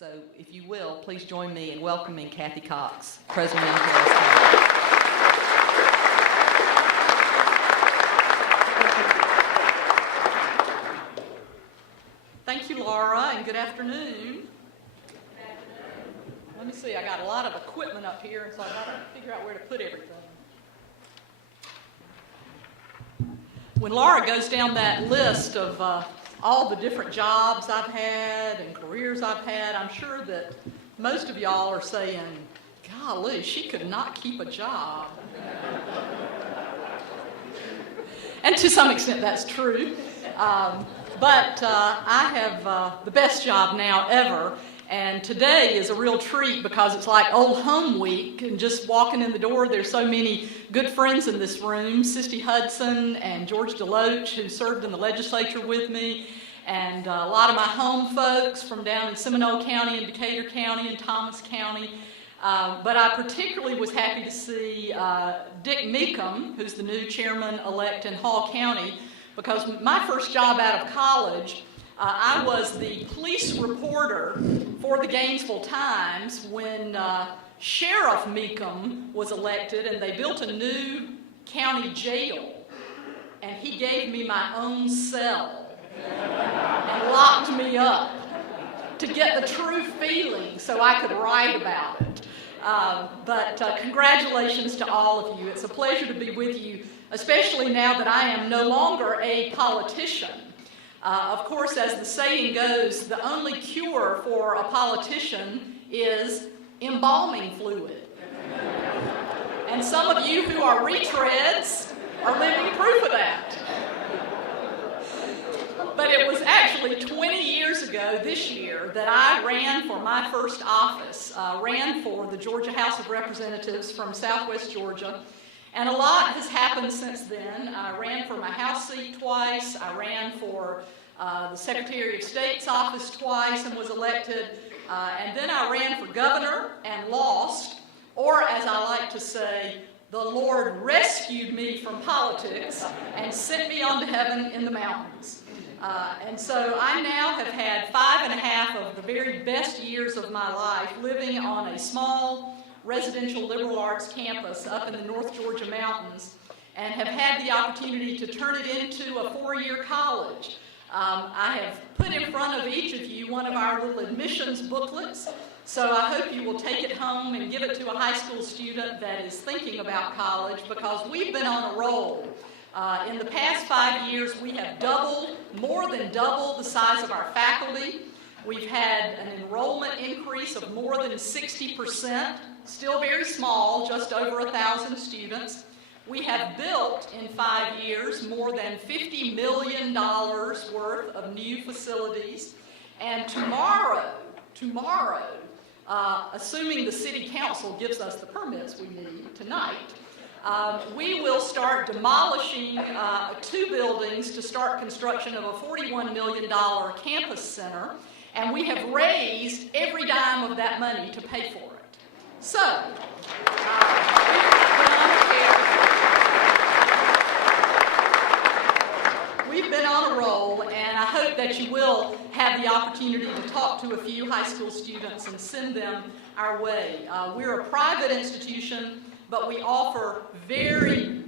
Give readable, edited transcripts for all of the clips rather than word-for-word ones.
So if you will, please join me in welcoming Cathy Cox, President of the College. Thank you, Laura, and good afternoon. Let me see, I got a lot of equipment up here, and so I've got to figure out where to put everything. When Laura goes down that list of all the different jobs I've had and careers I've had, I'm sure that most of y'all are saying, golly, she could not keep a job. And to some extent that's true. But I have the best job now ever, and today is a real treat because it's like Old Home Week, and just walking in the door, there's so many good friends in this room, Sisty Hudson and George DeLoach, who served in the legislature with me, and a lot of my home folks from down in Seminole County and Decatur County and Thomas County. But I particularly was happy to see Dick Meekum, who's the new chairman-elect in Hall County, because my first job out of college, I was the police reporter for the Gainesville Times when Sheriff Meekum was elected, and they built a new county jail, and he gave me my own cell and locked me up to get the true feeling so I could write about it. But congratulations to all of you. It's a pleasure to be with you, especially now that I am no longer a politician. Of course, as the saying goes, the only cure for a politician is embalming fluid. And some of you who are retreads are living proof of that. But it was actually 20 years ago this year that I ran for my first office, ran for the Georgia House of Representatives from Southwest Georgia. And a lot has happened since then. I ran for my House seat twice. I ran for the Secretary of State's office twice and was elected. And then I ran for governor and lost, or as I like to say, the Lord rescued me from politics and sent me on to heaven in the mountains. And so I now have had 5.5 of the very best years of my life living on a small residential liberal arts campus up in the North Georgia mountains, and have had the opportunity to turn it into a 4-year college. I have put in front of each of you one of our little admissions booklets, so I hope you will take it home and give it to a high school student that is thinking about college, because we've been on a roll. In the past 5 years, we have more than doubled the size of our faculty. We've had an enrollment increase of more than 60%, still very small, just over 1,000 students. We have built in 5 years more than $50 million worth of new facilities. And tomorrow, assuming the city council gives us the permits we need tonight, we will start demolishing 2 buildings to start construction of a $41 million campus center, and we have raised every dime of that money to pay for it. So, we've been on a roll, and I hope that you will have the opportunity to talk to a few high school students and send them our way. We're a private institution, but we offer very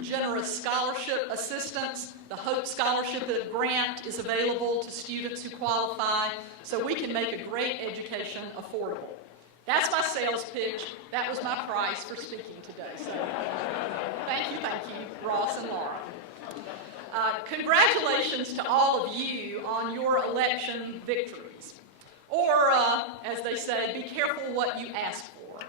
generous scholarship assistance. The Hope Scholarship Grant is available to students who qualify, so we can make a great education affordable. That's my sales pitch. That was my price for speaking today. So thank you, Ross and Laura. Congratulations to all of you on your election victories. Or, as they say, be careful what you ask for.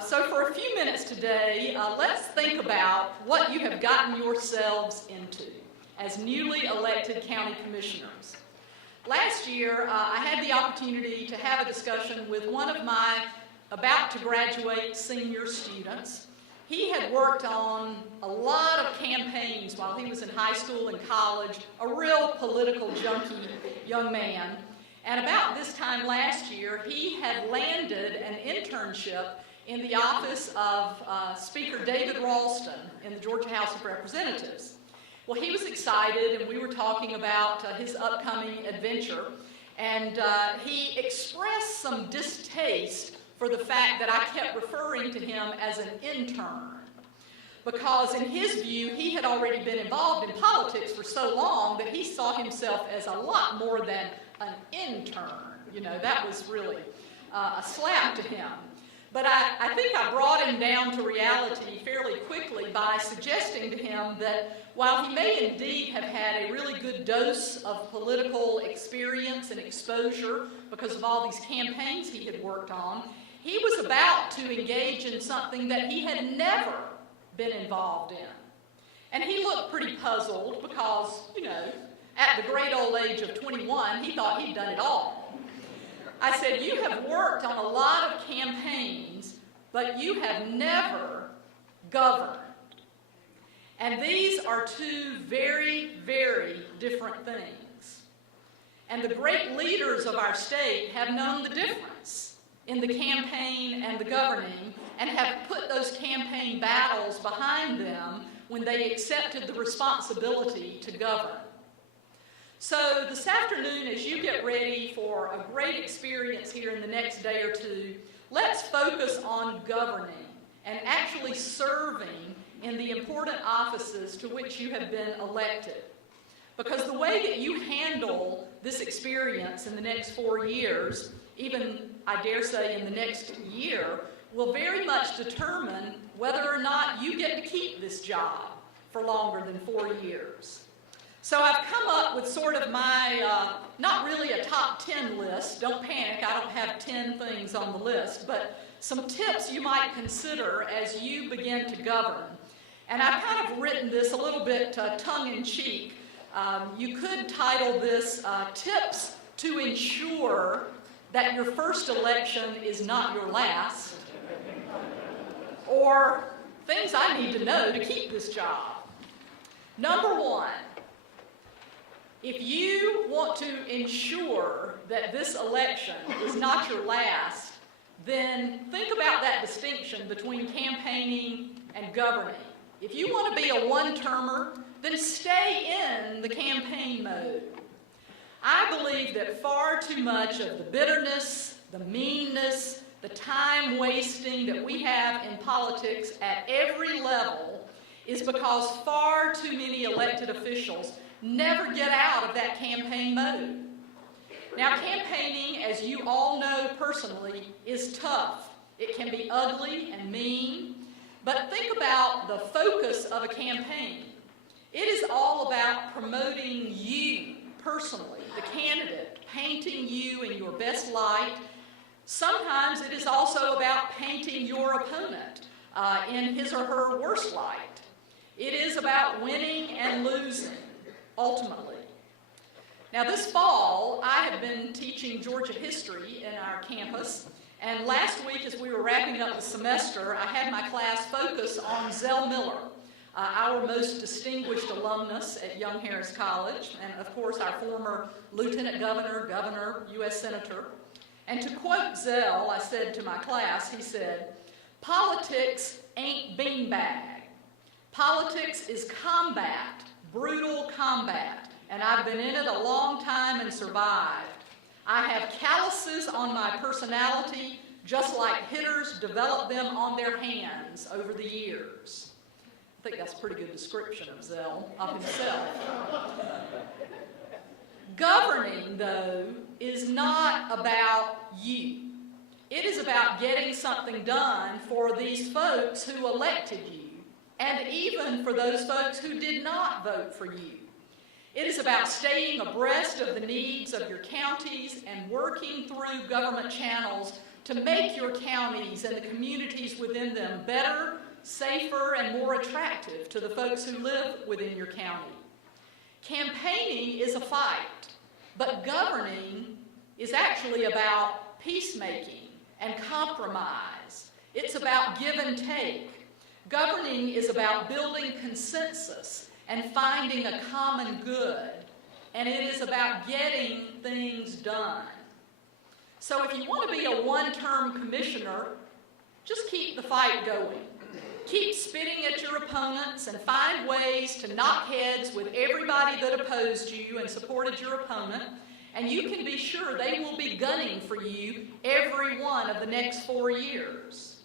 So for a few minutes today, let's think about what you have gotten yourselves into as newly elected county commissioners. Last year, I had the opportunity to have a discussion with one of my about-to-graduate senior students. He had worked on a lot of campaigns while he was in high school and college, a real political junkie young man. And about this time last year, he had landed an internship in the office of Speaker David Ralston in the Georgia House of Representatives. Well, he was excited, and we were talking about his upcoming adventure. And he expressed some distaste for the fact that I kept referring to him as an intern. Because in his view, he had already been involved in politics for so long that he saw himself as a lot more than an intern. You know, that was really a slap to him. But I think I brought him down to reality fairly quickly by suggesting to him that while he may indeed have had a really good dose of political experience and exposure because of all these campaigns he had worked on, he was about to engage in something that he had never been involved in. And he looked pretty puzzled because, you know, at the great old age of 21, he thought he'd done it all. I said, you have worked on a lot of campaigns, but you have never governed. And these are two very, very different things. And the great leaders of our state have known the difference in the campaign and the governing, and have put those campaign battles behind them when they accepted the responsibility to govern. So this afternoon, as you get ready for a great experience here in the next day or two, let's focus on governing and actually serving in the important offices to which you have been elected. Because the way that you handle this experience in the next 4 years, even I dare say in the next year, will very much determine whether or not you get to keep this job for longer than 4 years. So I've come up with sort of my, not really a top 10 list, don't panic, I don't have 10 things on the list, but some tips you might consider as you begin to govern. And I've kind of written this a little bit tongue-in-cheek. You could title this Tips to Ensure That Your First Election is Not Your Last, or Things I Need to Know to Keep This Job. Number one, if you want to ensure that this election is not your last, then think about that distinction between campaigning and governing. If you want to be a one-termer, then stay in the campaign mode. I believe that far too much of the bitterness, the meanness, the time wasting that we have in politics at every level is because far too many elected officials never get out of that campaign mode. Now, campaigning, as you all know personally, is tough. It can be ugly and mean, but think about the focus of a campaign. It is all about promoting you personally, the candidate, painting you in your best light. Sometimes it is also about painting your opponent in his or her worst light. It is about winning and losing, ultimately. Now this fall, I have been teaching Georgia history in our campus, and last week as we were wrapping up the semester, I had my class focus on Zell Miller, our most distinguished alumnus at Young Harris College, and of course our former lieutenant governor, U.S. senator. And to quote Zell, I said to my class, he said, "Politics ain't beanbag. Politics is combat, brutal combat, and I've been in it a long time and survived. I have calluses on my personality, just like hitters develop them on their hands over the years." I think that's a pretty good description of Zell, of himself. Governing, though, is not about you. It is about getting something done for these folks who elected you, and even for those folks who did not vote for you. It is about staying abreast of the needs of your counties and working through government channels to make your counties and the communities within them better, safer, and more attractive to the folks who live within your county. Campaigning is a fight, but governing is actually about peacemaking and compromise. It's about give and take. Governing is about building consensus and finding a common good, and it is about getting things done. So if you want to be a one-term commissioner, just keep the fight going. Keep spitting at your opponents and find ways to knock heads with everybody that opposed you and supported your opponent, and you can be sure they will be gunning for you every one of the next 4 years.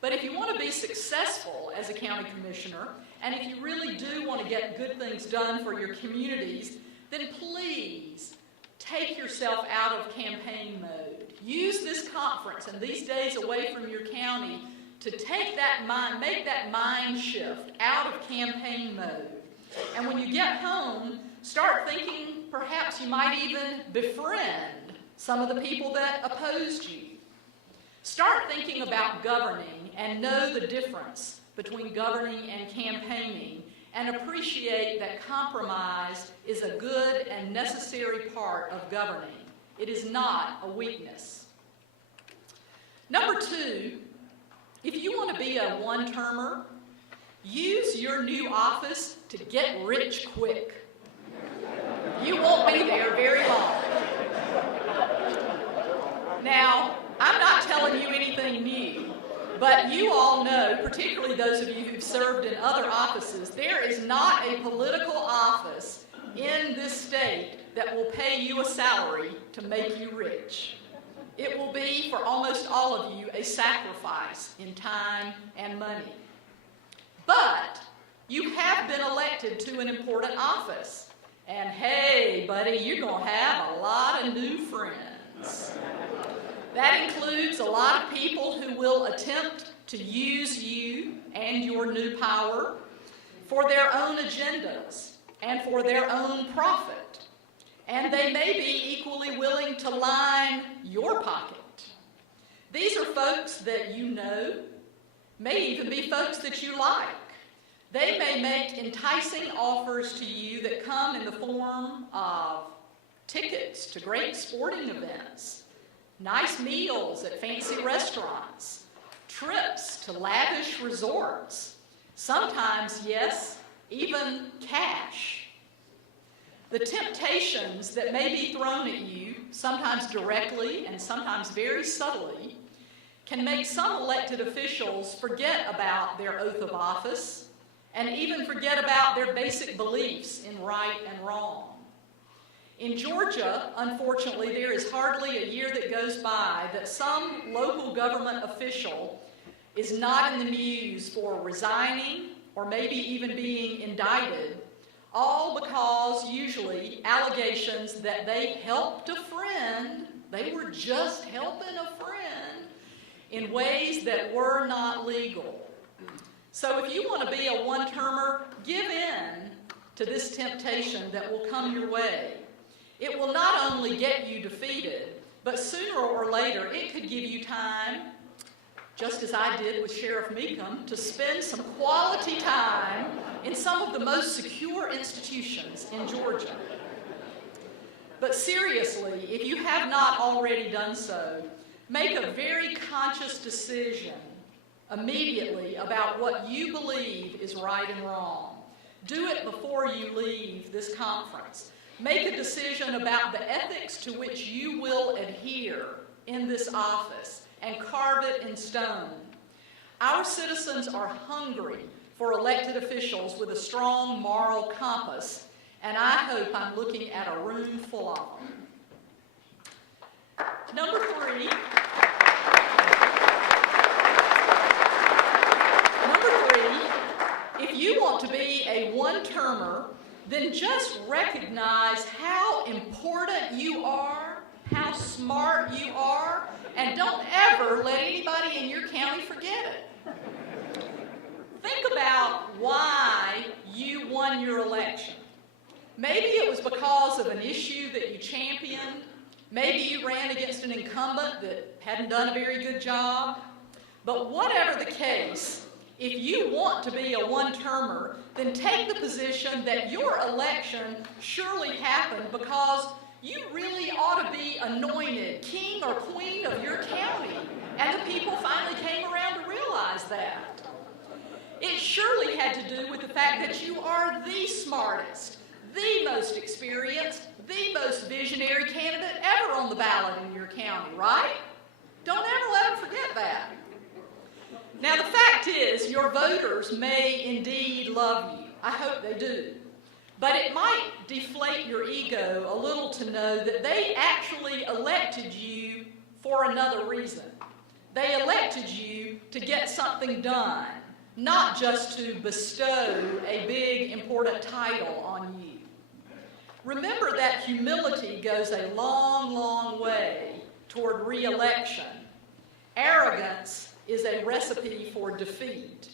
But if you want to be successful as a county commissioner, and if you really do want to get good things done for your communities, then please take yourself out of campaign mode. Use this conference and these days away from your county to make that mind shift out of campaign mode. And when you get home, start thinking perhaps you might even befriend some of the people that opposed you. Start thinking about governing and know the difference between governing and campaigning, and appreciate that compromise is a good and necessary part of governing. It is not a weakness. Number 2, if you want to be a one-termer, use your new office to get rich quick. You won't be there very long. Now, I'm not telling you anything new, but you all know, particularly those of you who've served in other offices, there is not a political office in this state that will pay you a salary to make you rich. It will be, for almost all of you, a sacrifice in time and money. But you have been elected to an important office. And hey, buddy, you're going to have a lot of new friends. That includes a lot of people who will attempt to use you and your new power for their own agendas and for their own profit. And they may be equally willing to line your pocket. These are folks that you know, may even be folks that you like. They may make enticing offers to you that come in the form of tickets to great sporting events, nice meals at fancy restaurants, trips to lavish resorts, sometimes, yes, even cash. The temptations that may be thrown at you, sometimes directly and sometimes very subtly, can make some elected officials forget about their oath of office and even forget about their basic beliefs in right and wrong. In Georgia, unfortunately, there is hardly a year that goes by that some local government official is not in the news for resigning or maybe even being indicted, all because usually allegations that they helped a friend, they were just helping a friend, in ways that were not legal. So if you want to be a one-termer, give in to this temptation that will come your way. It will not only get you defeated, but sooner or later it could give you time, just as I did with Sheriff Meekum, to spend some quality time in some of the most secure institutions in Georgia. But seriously, if you have not already done so, make a very conscious decision immediately about what you believe is right and wrong. Do it before you leave this conference. Make a decision about the ethics to which you will adhere in this office and carve it in stone. Our citizens are hungry for elected officials with a strong moral compass, and I hope I'm looking at a room full of them. Number 3. If you want to be a one-termer, then just recognize how important you are, how smart you are, and don't ever let anybody in your county forget it. Think about why you won your election. Maybe it was because of an issue that you championed. Maybe you ran against an incumbent that hadn't done a very good job. But whatever the case, if you want to be a one-termer, then take the position that your election surely happened because you really ought to be anointed king or queen of your county. And the people finally came around to realize that. It surely had to do with the fact that you are the smartest, the most experienced, the most visionary candidate ever on the ballot in your county, right? Don't ever let them forget that. Now, the fact is, your voters may indeed love you. I hope they do. But it might deflate your ego a little to know that they actually elected you for another reason. They elected you to get something done, not just to bestow a big, important title on you. Remember that humility goes a long, long way toward re-election. Arrogance is a recipe for defeat.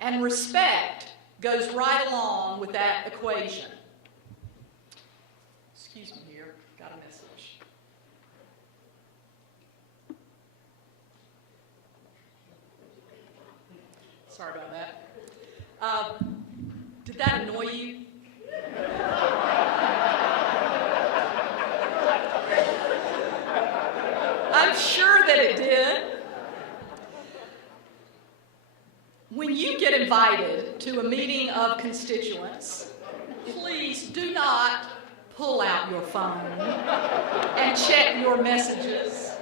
And respect goes right along with that equation. Excuse me here, got a message. Sorry about that. Did that annoy you? I'm sure that it did. When you get invited to a meeting of constituents, please do not pull out your phone and check your messages,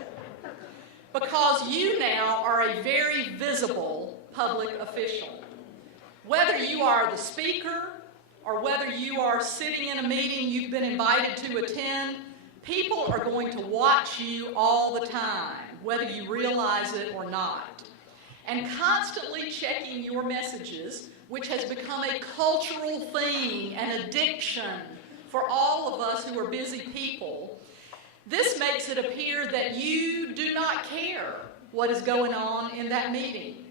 because you now are a very visible public official. Whether you are the speaker or whether you are sitting in a meeting you've been invited to attend, people are going to watch you all the time, whether you realize it or not. And constantly checking your messages, which has become a cultural thing, an addiction for all of us who are busy people, this makes it appear that you do not care what is going on in that meeting,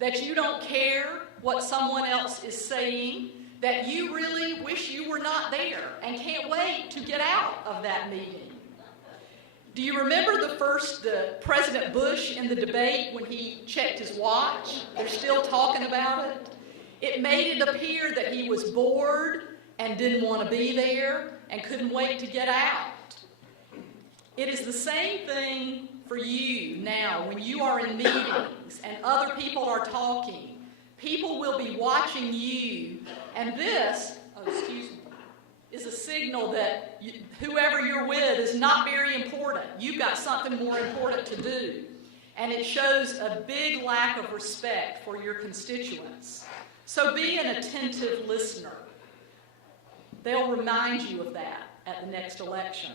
that you don't care what someone else is saying, that you really wish you were not there and can't wait to get out of that meeting. Do you remember the President Bush in the debate when he checked his watch? They're still talking about it. It made it appear that he was bored and didn't want to be there and couldn't wait to get out. It is the same thing for you now when you are in meetings and other people are talking. People will be watching you, and this, is a signal that whoever you're with is not very important. You've got something more important to do. And it shows a big lack of respect for your constituents. So be an attentive listener. They'll remind you of that at the next election.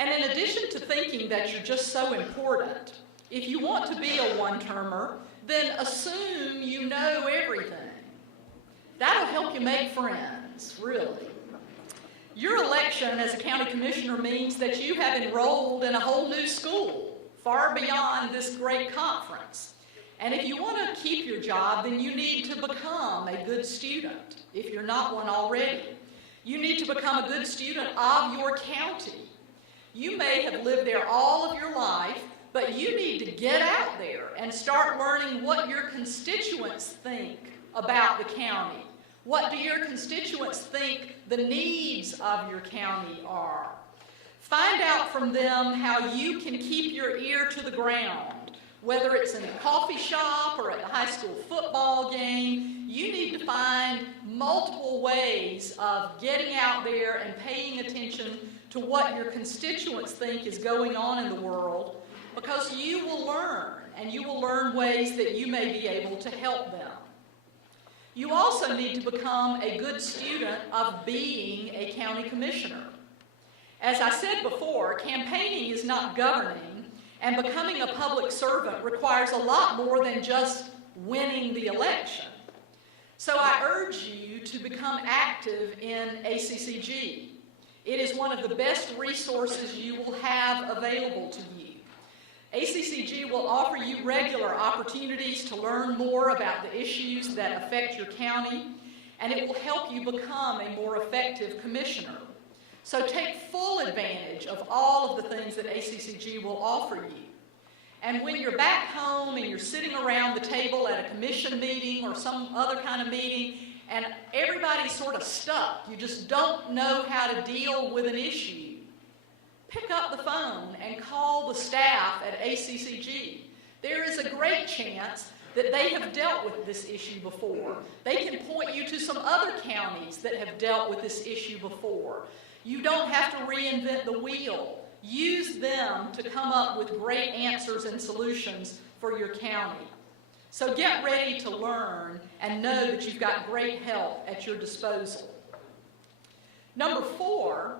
And in addition to thinking that you're just so important, if you want to be a one-termer, then assume you know everything. That'll help you make friends, really. Your election as a county commissioner means that you have enrolled in a whole new school, far beyond this great conference. And if you want to keep your job, then you need to become a good student, if you're not one already. You need to become a good student of your county. You may have lived there all of your life, but you need to get out there and start learning what your constituents think about the county. What do your constituents think the needs of your county are? Find out from them how you can keep your ear to the ground, whether it's in a coffee shop or at the high school football game. You need to find multiple ways of getting out there and paying attention to what your constituents think is going on in the world, because you will learn, and you will learn ways that you may be able to help them. You also need to become a good student of being a county commissioner. As I said before, campaigning is not governing, and becoming a public servant requires a lot more than just winning the election. So I urge you to become active in ACCG. It is one of the best resources you will have available to you. ACCG will offer you regular opportunities to learn more about the issues that affect your county, and it will help you become a more effective commissioner. So take full advantage of all of the things that ACCG will offer you. And when you're back home and you're sitting around the table at a commission meeting or some other kind of meeting, and everybody's sort of stuck, you just don't know how to deal with an issue, pick up the phone and call the staff at ACCG. There is a great chance that they have dealt with this issue before. They can point you to some other counties that have dealt with this issue before. You don't have to reinvent the wheel. Use them to come up with great answers and solutions for your county. So get ready to learn and know that you've got great help at your disposal. Number 4,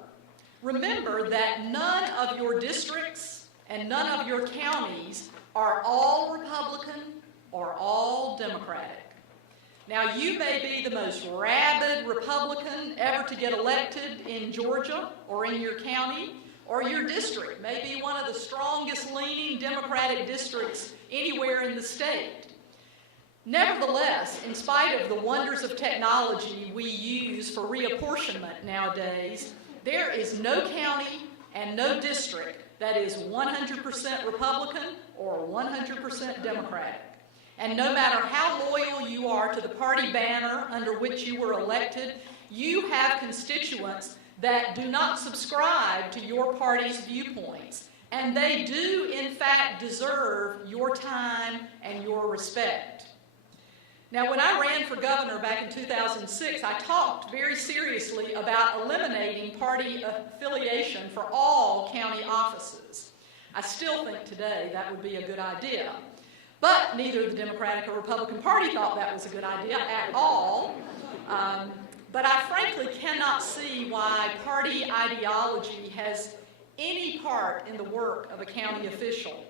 remember that none of your districts and none of your counties are all Republican or all Democratic. Now, you may be the most rabid Republican ever to get elected in Georgia or in your county, or your district may be one of the strongest leaning Democratic districts anywhere in the state. Nevertheless, in spite of the wonders of technology we use for reapportionment nowadays, there is no county and no district that is 100% Republican or 100% Democratic. And no matter how loyal you are to the party banner under which you were elected, you have constituents that do not subscribe to your party's viewpoints. And they do, in fact, deserve your time and your respect. Now, when I ran for governor back in 2006, I talked very seriously about eliminating party affiliation for all county offices. I still think today that would be a good idea. But neither the Democratic or Republican Party thought that was a good idea at all. But I frankly cannot see why party ideology has any part in the work of a county official.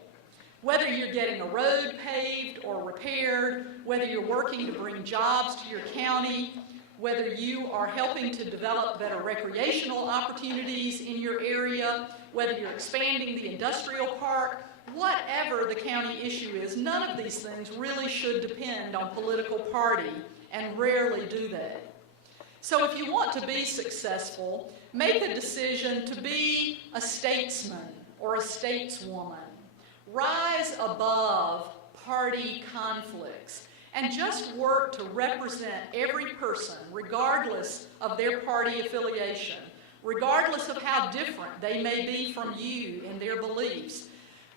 Whether you're getting a road paved or repaired, whether you're working to bring jobs to your county, whether you are helping to develop better recreational opportunities in your area, whether you're expanding the industrial park, whatever the county issue is, none of these things really should depend on political party, and rarely do they. So if you want to be successful, make a decision to be a statesman or a stateswoman. Rise above party conflicts and just work to represent every person, regardless of their party affiliation, regardless of how different they may be from you in their beliefs.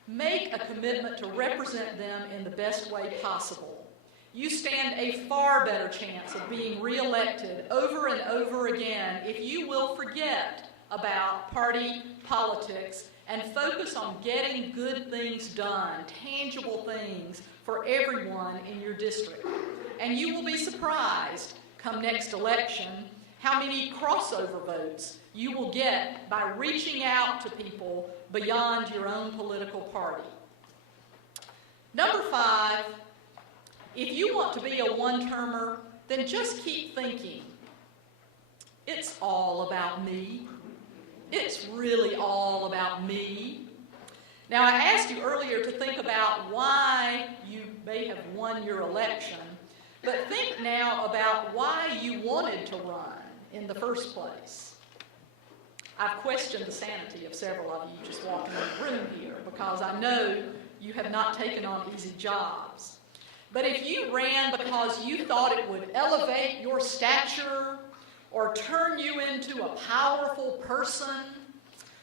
Make a commitment to represent them in the best way possible. You stand a far better chance of being reelected over and over again if you will forget about party politics and focus on getting good things done, tangible things for everyone in your district. And you will be surprised, come next election, how many crossover votes you will get by reaching out to people beyond your own political party. Number 5, if you want to be a one-termer, then just keep thinking, it's all about me. It's really all about me. Now, I asked you earlier to think about why you may have won your election, but think now about why you wanted to run in the first place. I've questioned the sanity of several of you just walking in the room here because I know you have not taken on easy jobs. But if you ran because you thought it would elevate your stature or turn you into a powerful person,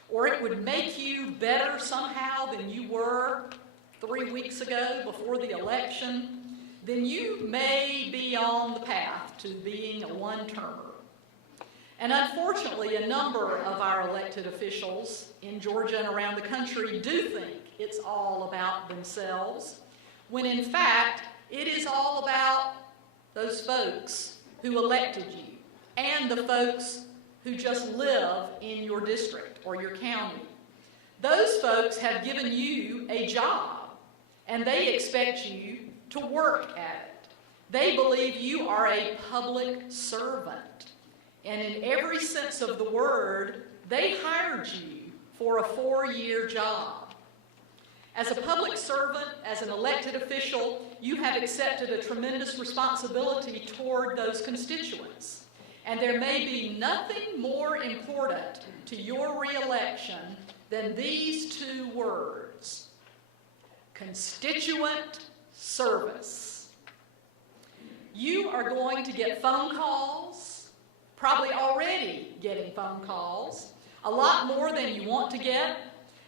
or it would make you better somehow than you were 3 weeks ago before the election, then you may be on the path to being a one-termer. And unfortunately, a number of our elected officials in Georgia and around the country do think it's all about themselves, when in fact, it is all about those folks who elected you and the folks who just live in your district or your county. Those folks have given you a job, and they expect you to work at it. They believe you are a public servant. And in every sense of the word, they hired you for a 4-year job. As a public servant, as an elected official, you have accepted a tremendous responsibility toward those constituents. And there may be nothing more important to your reelection than these 2 words: constituent service. You are going to get phone calls, probably already getting phone calls, a lot more than you want to get.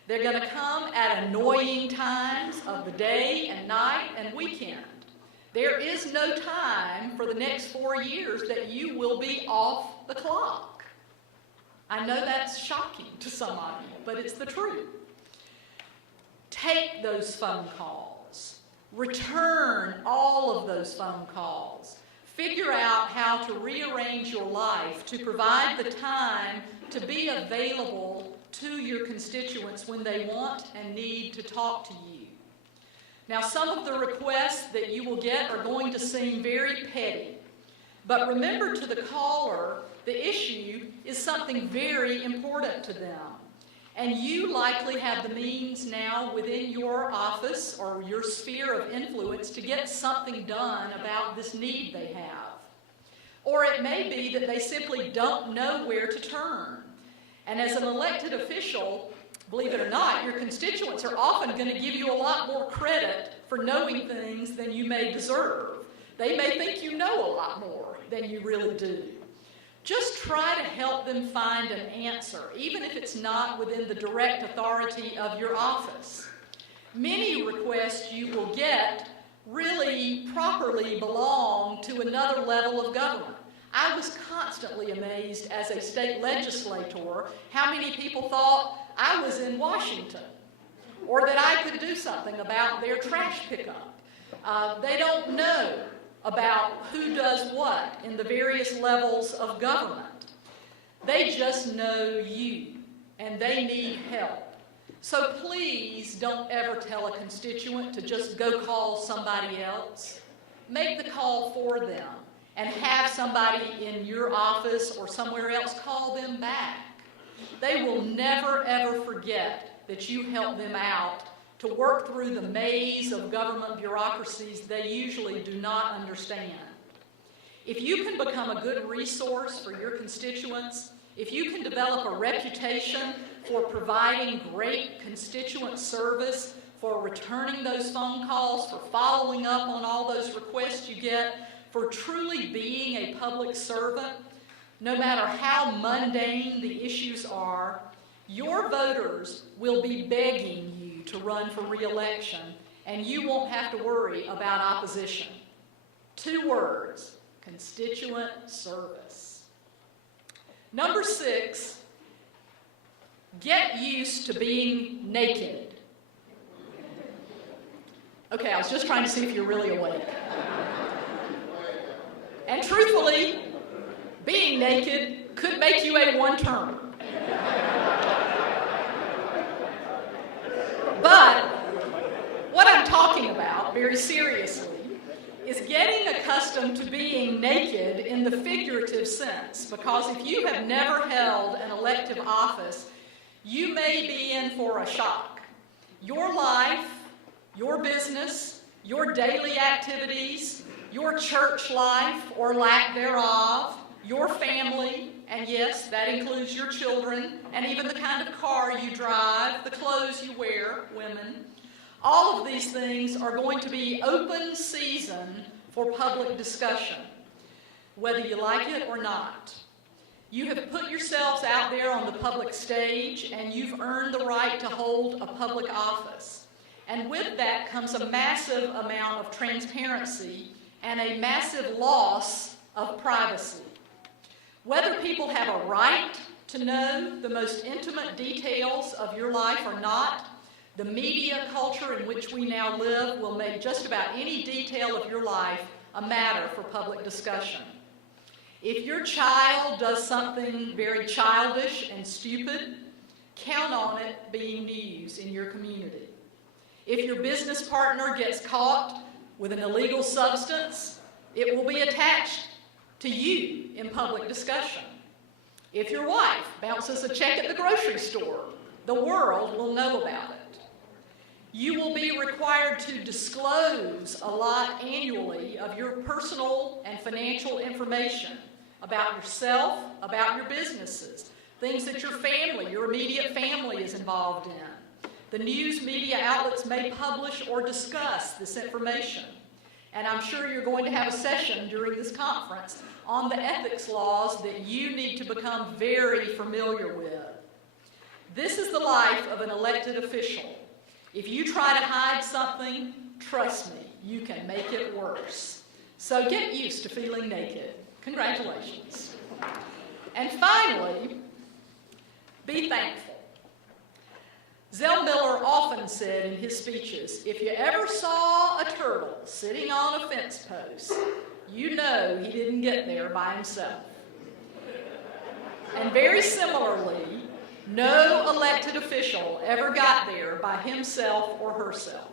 They're going to come at annoying times of the day and night and weekend. There is no time for the next 4 years that you will be off the clock. I know that's shocking to some of you, but it's the truth. Take those phone calls. Return all of those phone calls. Figure out how to rearrange your life to provide the time to be available to your constituents when they want and need to talk to you. Now, some of the requests that you will get are going to seem very petty, but remember, to the caller, the issue is something very important to them. And you likely have the means now within your office or your sphere of influence to get something done about this need they have. Or it may be that they simply don't know where to turn. And as an elected official, believe it or not, your constituents are often going to give you a lot more credit for knowing things than you may deserve. They may think you know a lot more than you really do. Just try to help them find an answer, even if it's not within the direct authority of your office. Many requests you will get really properly belong to another level of government. I was constantly amazed as a state legislator how many people thought I was in Washington or that I could do something about their trash pickup. They don't know about who does what in the various levels of government. They just know you, and they need help. So please don't ever tell a constituent to just go call somebody else. Make the call for them, and have somebody in your office or somewhere else call them back. They will never, ever forget that you helped them out to work through the maze of government bureaucracies they usually do not understand. If you can become a good resource for your constituents, if you can develop a reputation for providing great constituent service, for returning those phone calls, for following up on all those requests you get, for truly being a public servant, no matter how mundane the issues are, your voters will be begging you to run for re-election, and you won't have to worry about opposition. 2 words: constituent service. Number 6, get used to being naked. Okay, I was just trying to see if you're really awake. And truthfully, being naked could make you a one-termer. But what I'm talking about, very seriously, is getting accustomed to being naked in the figurative sense, because if you have never held an elective office, you may be in for a shock. Your life, your business, your daily activities, your church life or lack thereof, your family, and yes, that includes your children, and even the kind of car you drive, the clothes you wear, women. All of these things are going to be open season for public discussion, whether you like it or not. You have put yourselves out there on the public stage, and you've earned the right to hold a public office. And with that comes a massive amount of transparency and a massive loss of privacy. Whether people have a right to know the most intimate details of your life or not, the media culture in which we now live will make just about any detail of your life a matter for public discussion. If your child does something very childish and stupid, count on it being news in your community. If your business partner gets caught with an illegal substance, it will be attached to you in public discussion. If your wife bounces a check at the grocery store, the world will know about it. You will be required to disclose a lot annually of your personal and financial information about yourself, about your businesses, things that your family, your immediate family is involved in. The news media outlets may publish or discuss this information. And I'm sure you're going to have a session during this conference on the ethics laws that you need to become very familiar with. This is the life of an elected official. If you try to hide something, trust me, you can make it worse. So get used to feeling naked. Congratulations. And finally, be thankful. Zell Miller often often said in his speeches, if you ever saw a turtle sitting on a fence post, you know he didn't get there by himself. And very similarly, no elected official ever got there by himself or herself.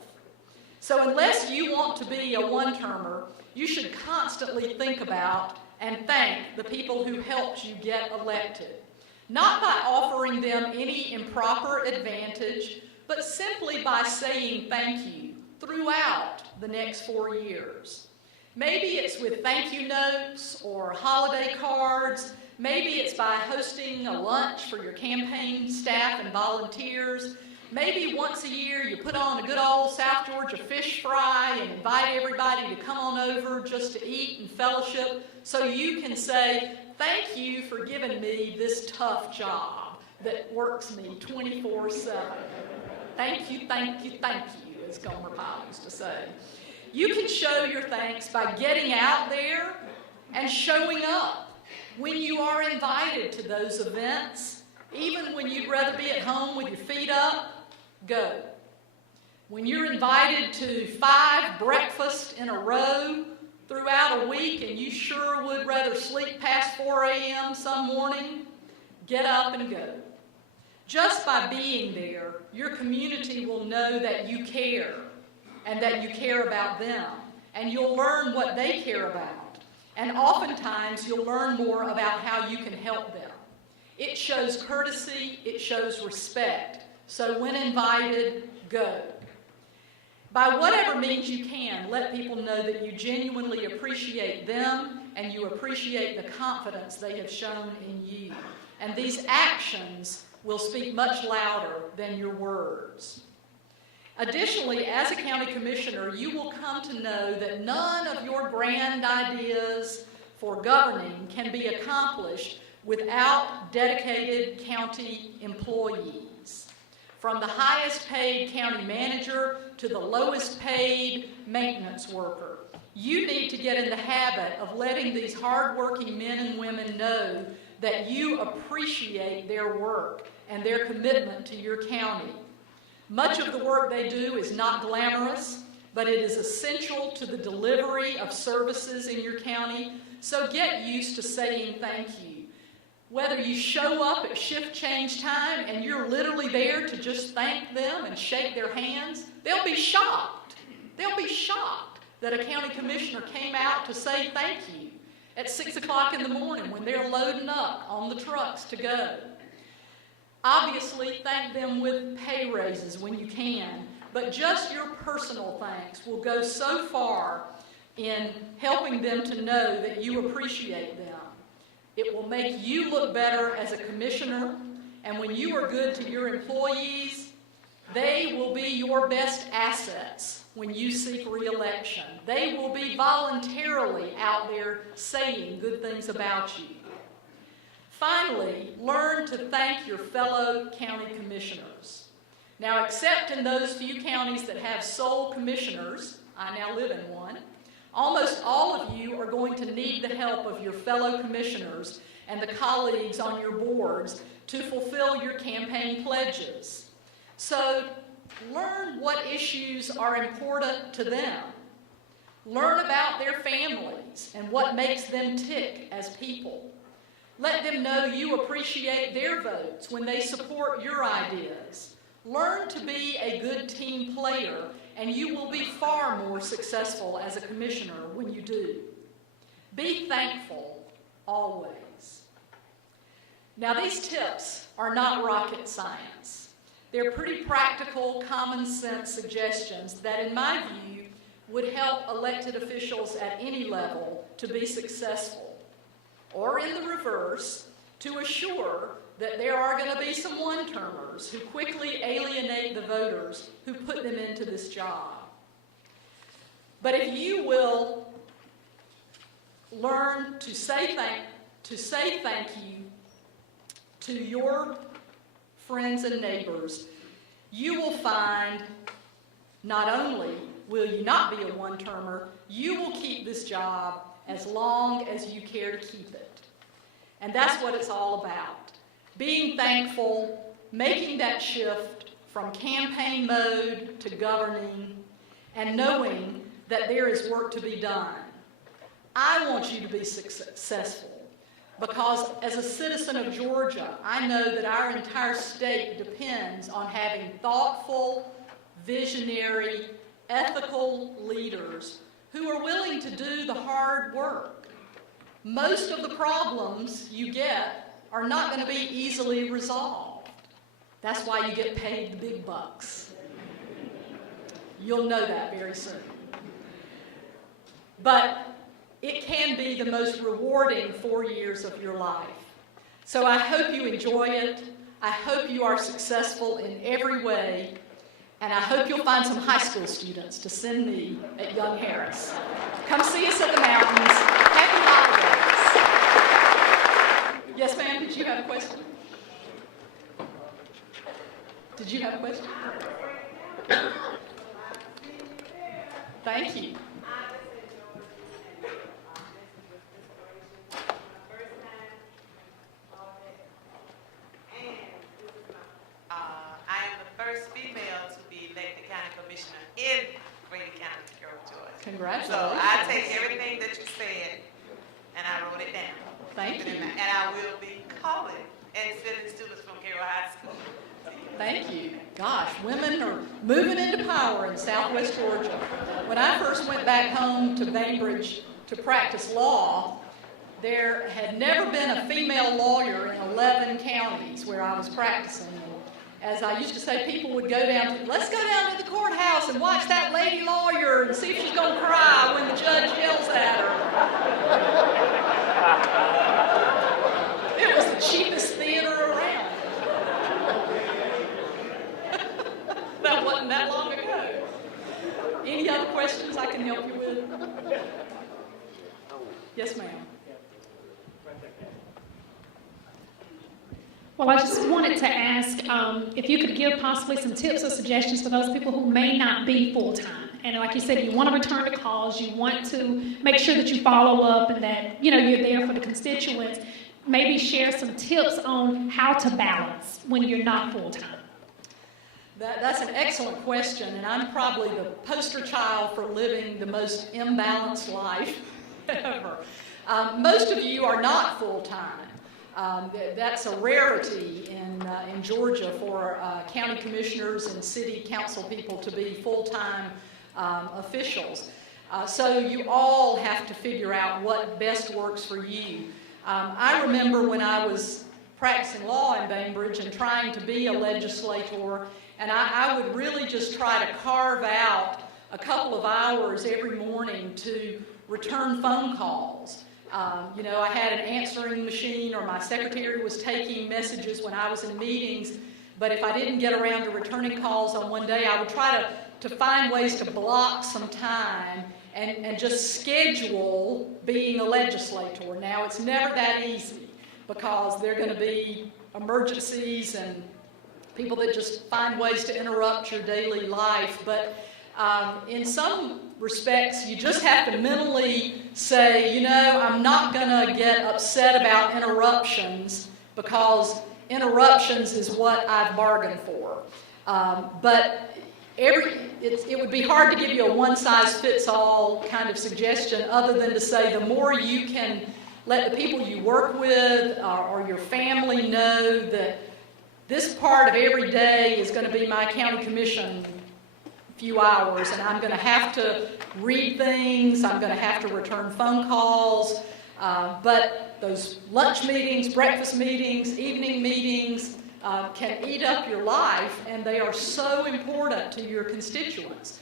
So unless you want to be a one-termer, you should constantly think about and thank the people who helped you get elected. Not by offering them any improper advantage, but simply by saying thank you throughout the next 4 years. Maybe it's with thank you notes or holiday cards. Maybe it's by hosting a lunch for your campaign staff and volunteers. Maybe once a year you put on a good old South Georgia fish fry and invite everybody to come on over just to eat and fellowship so you can say, thank you for giving me this tough job that works me 24/7. Thank you, thank you, thank you, as Gomer Pyle used to say. You can show your thanks by getting out there and showing up when you are invited to those events. Even when you'd rather be at home with your feet up, go. When you're invited to 5 breakfasts in a row throughout a week and you sure would rather sleep past 4 a.m. some morning, get up and go. Just by being there, your community will know that you care and that you care about them, and you'll learn what they care about. And oftentimes, you'll learn more about how you can help them. It shows courtesy, it shows respect. So when invited, go. By whatever means you can, let people know that you genuinely appreciate them and you appreciate the confidence they have shown in you. And these actions will speak much louder than your words. Additionally, as a county commissioner, you will come to know that none of your grand ideas for governing can be accomplished without dedicated county employees. From the highest paid county manager to the lowest paid maintenance worker, you need to get in the habit of letting these hardworking men and women know that you appreciate their work and their commitment to your county. Much of the work they do is not glamorous, but it is essential to the delivery of services in your county, so get used to saying thank you. Whether you show up at shift change time and you're literally there to just thank them and shake their hands, they'll be shocked. They'll be shocked that a county commissioner came out to say thank you at 6 o'clock in the morning when they're loading up on the trucks to go. Obviously, thank them with pay raises when you can, but just your personal thanks will go so far in helping them to know that you appreciate them. It will make you look better as a commissioner, and when you are good to your employees, they will be your best assets when you seek re-election. They will be voluntarily out there saying good things about you. Finally, learn to thank your fellow county commissioners. Now, except in those few counties that have sole commissioners, I now live in one, almost all of you are going to need the help of your fellow commissioners and the colleagues on your boards to fulfill your campaign pledges. So, learn what issues are important to them. Learn about their families and what makes them tick as people. Let them know you appreciate their votes when they support your ideas. Learn to be a good team player, and you will be far more successful as a commissioner when you do. Be thankful always. Now, these tips are not rocket science. They're pretty practical, common sense suggestions that, in my view, would help elected officials at any level to be successful. Or in the reverse, to assure that there are going to be some one-termers who quickly alienate the voters who put them into this job. But if you will learn to say thank you to your friends and neighbors, you will find not only will you not be a one-termer, you will keep this job as long as you care to keep it. And that's what it's all about. Being thankful, making that shift from campaign mode to governing, and knowing that there is work to be done. I want you to be successful because as a citizen of Georgia, I know that our entire state depends on having thoughtful, visionary, ethical leaders who are willing to do the hard work. Most of the problems you get are not going to be easily resolved. That's why you get paid the big bucks. You'll know that very soon. But it can be the most rewarding 4 years of your life. So I hope you enjoy it. I hope you are successful in every way. And I hope you'll find some high school students to send me at Young Harris. Come see us at the mountains. Happy holidays. Yes, ma'am, did you have a question? Did you have a question? Thank you. In Grady County, Georgia. Congratulations. So I take everything that you said and I wrote it down. Thank you. And I will be calling and sending students from Carroll High School. Thank you. Gosh, women are moving into power in Southwest Georgia. When I first went back home to Bainbridge to practice law, there had never been a female lawyer in 11 counties where I was practicing. As I used to say, people would go down to, let's go down to the courthouse and watch that lady lawyer and see if she's going to cry when the judge yells at her. It was the cheapest theater around. That wasn't that long ago. Any other questions I can help you with? Yes, ma'am. Well, I just wanted to ask if you could give possibly some tips or suggestions for those people who may not be full-time. And like you said, you want to return to calls, you want to make sure that you follow up and that, you know, you're there for the constituents. Maybe share some tips on how to balance when you're not full-time. That's an excellent question, and I'm probably the poster child for living the most imbalanced life ever. Most of you are not full-time. That's a rarity in Georgia for county commissioners and city council people to be full-time officials. So you all have to figure out what best works for you. I remember when I was practicing law in Bainbridge and trying to be a legislator, and I would really just try to carve out a couple of hours every morning to return phone calls. You know, I had an answering machine, or my secretary was taking messages when I was in meetings, but if I didn't get around to returning calls on one day, I would try to find ways to block some time and just schedule being a legislator. Now, it's never that easy because there are going to be emergencies and people that just find ways to interrupt your daily life, but in some respects, you just have to mentally say, you know, I'm not going to get upset about interruptions because interruptions is what I've bargained for. But it would be hard to give you a one-size-fits-all kind of suggestion other than to say the more you can let the people you work with or your family know that this part of every day is going to be my county commission few hours, and I'm going to have to read things, I'm going to have to return phone calls, but those lunch meetings, breakfast meetings, evening meetings can eat up your life, and they are so important to your constituents.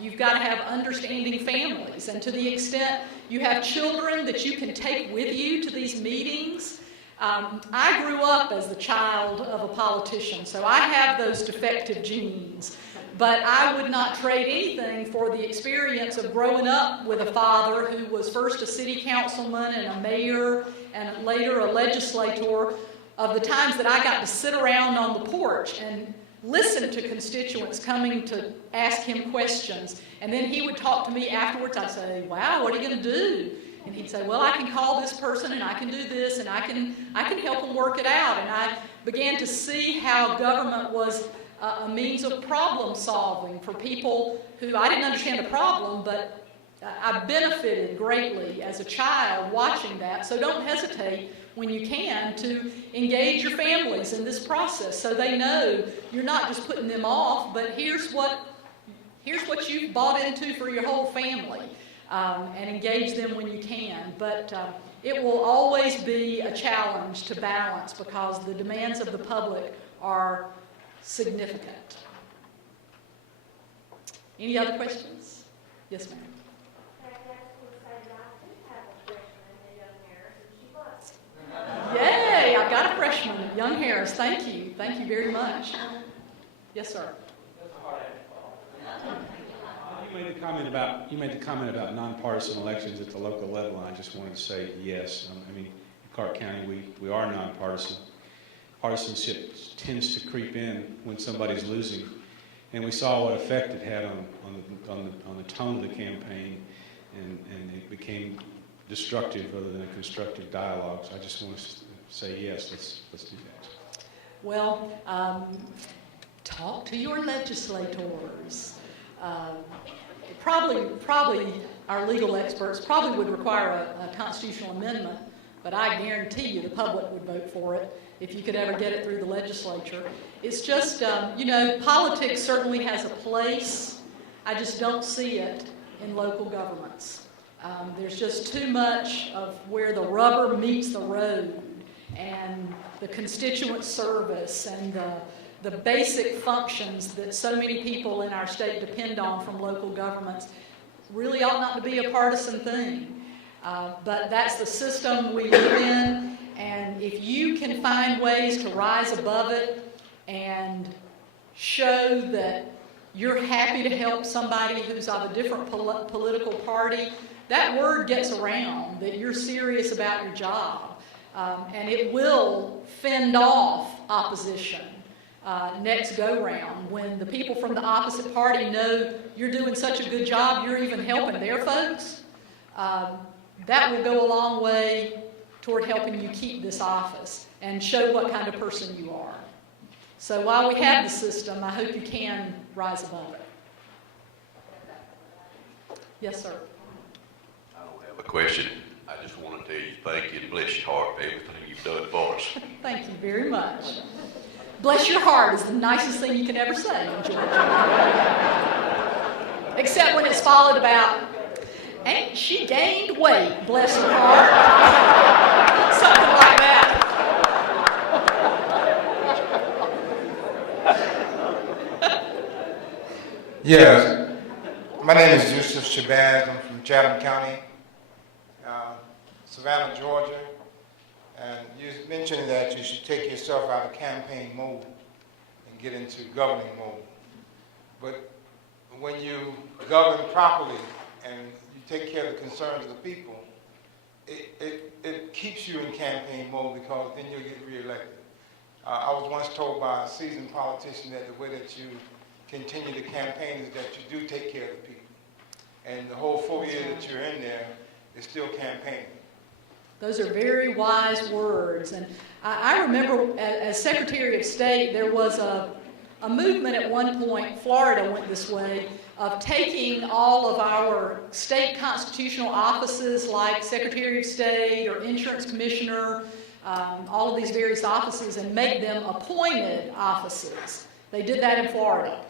You've got to have understanding families, and to the extent you have children that you can take with you to these meetings. I grew up as the child of a politician, so I have those defective genes. But I would not trade anything for the experience of growing up with a father who was first a city councilman and a mayor and later a legislator, of the times that I got to sit around on the porch and listen to constituents coming to ask him questions. And then he would talk to me afterwards. I'd say, wow, what are you going to do? And he'd say, well, I can call this person and I can do this and I can help them work it out. And I began to see how government was a means of problem solving for people who, I didn't understand the problem, but I benefited greatly as a child watching that. So don't hesitate when you can to engage your families in this process so they know you're not just putting them off, but here's what you've bought into for your whole family, and engage them when you can. But it will always be a challenge to balance because the demands of the public are significant. Any other questions? Yes, ma'am. Yay, I've got a freshman, young Harris. Thank you. Thank you very much. Yes, sir. You made the comment about nonpartisan elections at the local level, and I just wanted to say yes. I mean, in Clark County, we are nonpartisan. Partisanship tends to creep in when somebody's losing, and we saw what effect it had on the tone of the campaign, and it became destructive rather than a constructive dialogue. So I just want to say yes. Let's do that. Well, talk to your legislators. Probably our legal experts probably would require a constitutional amendment, but I guarantee you the public would vote for it if you could ever get it through the legislature. It's just, politics certainly has a place. I just don't see it in local governments. There's just too much of where the rubber meets the road, and the constituent service and the basic functions that so many people in our state depend on from local governments really ought not to be a partisan thing. But that's the system we live in, and if you can find ways to rise above it and show that you're happy to help somebody who's of a different political party, that word gets around that you're serious about your job, and it will fend off opposition next go-round. When the people from the opposite party know you're doing such a good job, you're even helping their folks, that will go a long way toward helping you keep this office and show what kind of person you are. So while we have the system, I hope you can rise above it. Yes, sir. I don't have a question. I just want to tell you thank you and bless your heart for everything you've done for us. Thank you very much. Bless your heart is the nicest thing you can ever say in Georgia. Except when it's followed about, ain't she gained weight, bless her heart. Something like that. Yes. My name is Yusuf Shabazz. I'm from Chatham County, Savannah, Georgia. And you mentioned that you should take yourself out of campaign mode and get into governing mode. But when you govern properly and you take care of the concerns of the people, it keeps you in campaign mode because then you'll get reelected. I was once told by a seasoned politician that the way that you continue to campaign is that you do take care of the people. And the whole 4 years that you're in there is still campaigning. Those are very wise words. And I remember as Secretary of State, there was a movement at one point, Florida went this way, of taking all of our state constitutional offices like Secretary of State or Insurance Commissioner, all of these various offices, and make them appointed offices. They did that in Florida.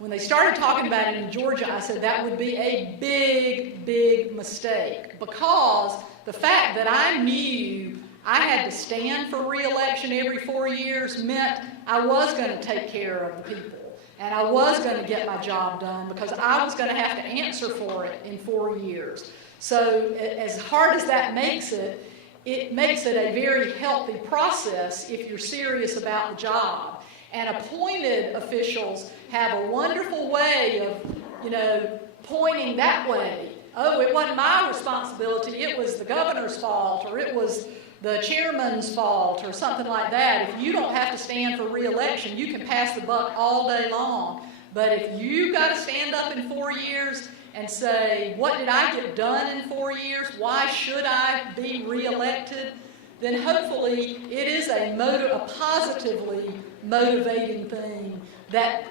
When they started talking about it in Georgia, I said that would be a big, big mistake, because the fact that I knew I had to stand for re-election every 4 years meant I was going to take care of the people, and I was going to get my job done because I was going to have to answer for it in 4 years. So as hard as that makes it, it makes it a very healthy process if you're serious about the job. And appointed officials have a wonderful way of, pointing that way. Oh, it wasn't my responsibility, it was the governor's fault, or it was the chairman's fault, or something like that. If you don't have to stand for re-election, you can pass the buck all day long. But if you got to stand up in 4 years and say, what did I get done in 4 years? Why should I be re-elected? Then hopefully it is a positively motivating thing that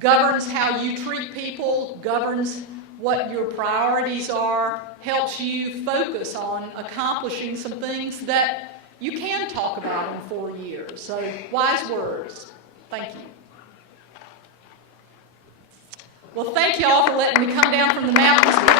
governs how you treat people, governs what your priorities are, helps you focus on accomplishing some things that you can talk about in 4 years. So, wise words. Thank you. Well, thank you all for letting me come down from the mountains.